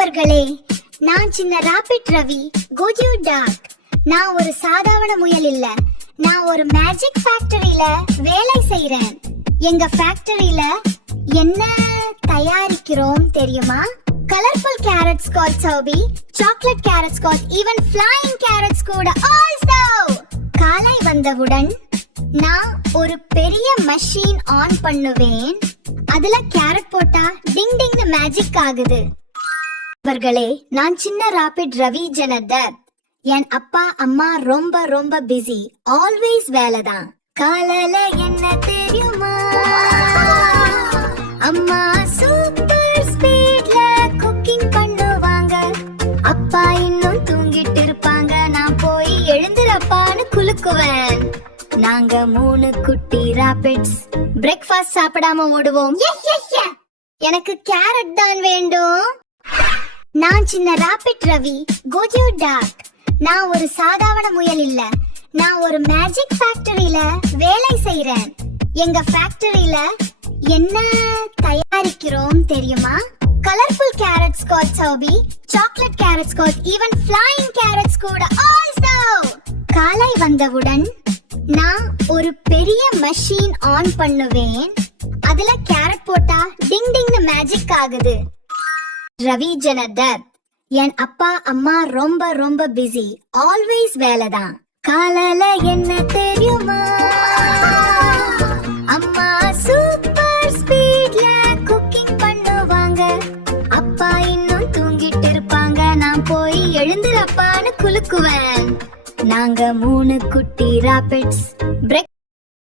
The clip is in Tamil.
நண்பர்களே, நான் சின்ன ராபிட் ரவி. கோஜியோ டாக். நான் ஒரு சாதாரண முயல் இல்ல, நான் ஒரு மேஜிக் ஃபேக்டரியில வேலை செய்றேன். எங்க ஃபேக்டரியில என்ன தயாரிக்கிறோம் தெரியுமா? கலர்ஃபுல் கேரட்ஸ் கால் சௌபி, சாக்லேட் கேரட்ஸ் கால் ஈவன் ஃப்ளையிங் கேரட்ஸ் கூட ஆல்சோ. காலை வந்தவுடன் நான் ஒரு பெரிய மெஷின் ஆன் பண்ணுவேன். அதுல கேரட் போட்டா டிங் டிங்னு மேஜிக் ஆகுது. அவர்களே, நான் சின்ன ராபிட் ரவி ஜனதர். என் அப்பா அம்மா ரொம்ப ரொம்ப பிஸி, ஆல்வேஸ் வேலைதான். காலையில என்ன தெரியுமா? அம்மா சூப்பர் ஸ்பீட்ல குக்கிங் பண்ணுவாங்க. அப்பா இன்னும் தூங்கிட்டு இருப்பாங்க. நான் போய் எழுந்துலப்பான்னு குலுக்குவேன். நாங்க 3 குட்டி ராபிட்ஸ் பிரேக்ஃபாஸ்ட் சாப்பிடாம ஓடுவோம். எனக்கு கேரட் தான் வேண்டும். நான் சின்ன ராபிட் ரவி. கோஜியோ டாக். நான் ஒரு சாதாரண முயல் இல்ல, நான் ஒரு மேஜிக் ஃபேக்டரியில வேலை செய்றேன். எங்க ஃபேக்டரியில என்ன தயாரிக்கிறோம் தெரியுமா? கலர்ஃபுல் கேரட்ஸ் கால் சௌபி, சாக்லேட் கேரட்ஸ் கால் ஈவன் ஃப்ளையிங் கேரட்ஸ் கூட ஆல்சோ. காலை வந்தவுடன் நான் ஒரு பெரிய மெஷின் ஆன் பண்ணுவேன். அதுல கேரட் போட்டா டிங் டிங்னு மேஜிக் ஆகுது. ரவி ஜனதர். என் அப்பா அம்மா ரொம்ப ரொம்ப பிஸி, ஆல்வேஸ் வேலைதான். காலையில என்ன தெரியுமா? அம்மா சூப்பர் ஸ்பீட்ல குக்கிங் பண்ணுவாங்க. அப்பா இன்னும் தூங்கிட்டு இருப்பாங்க. நான் போய் எழுந்துலப்பான்னு குலுக்குவேன். நாங்க 3 குட்டி ராபிட்ஸ்